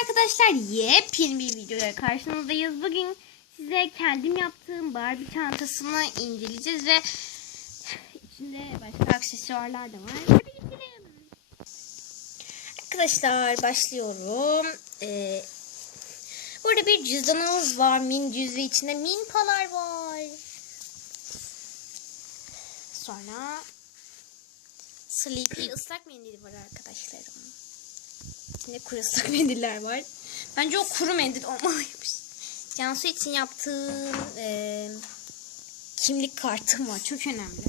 arkadaşlar yepyeni bir videoya karşınızdayız. Bugün size kendim yaptığım Barbie çantasını inceleyeceğiz ve içinde başka aksesuarlar da var. Arkadaşlar başlıyorum. Ee, burada bir cüzdanımız var. Min cüz ve içinde min palar var. Sonra Sleepy ıslak mendili var arkadaşlarım. İçinde kuru mendiller var. Bence o kuru mendil olmalıymış. Cansu için yaptığım e, kimlik kartım var. Çok önemli.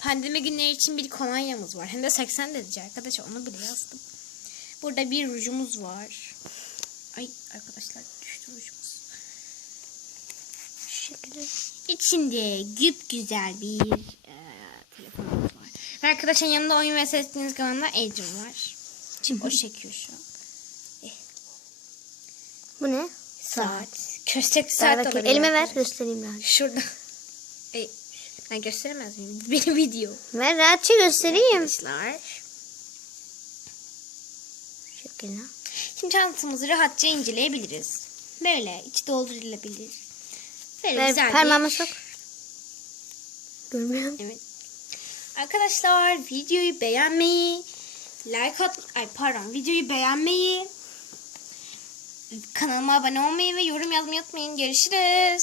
Pandemi günleri için bir kolonyamız var. Hem de 80 derece arkadaşlar. Onu bile yazdım. Burada bir rujumuz var. Ay arkadaşlar düştü rujumuz. Şu şekilde. İçinde güp güzel bir e, telefonumuz var. Ve arkadaşlar yanında oyun ve sesiniz kanalında Ecim var. O çekiyor şu an. Bu ne? Saat. Köstek saat bakayım. olabilir Elime ver göstereyim ben. Şurada. Ey, ben gösteremez miyim? Benim video. Ver rahatça göstereyim. Arkadaşlar. Şekilde. Şimdi çantamızı rahatça inceleyebiliriz. Böyle içi doldurulabilir. Böyle Ver güzel parmağımı bir... sok. Görmüyorum. Evet. Arkadaşlar videoyu beğenmeyi, like at, ay pardon videoyu beğenmeyi, kanalıma abone olmayı ve yorum yazmayı unutmayın. Görüşürüz.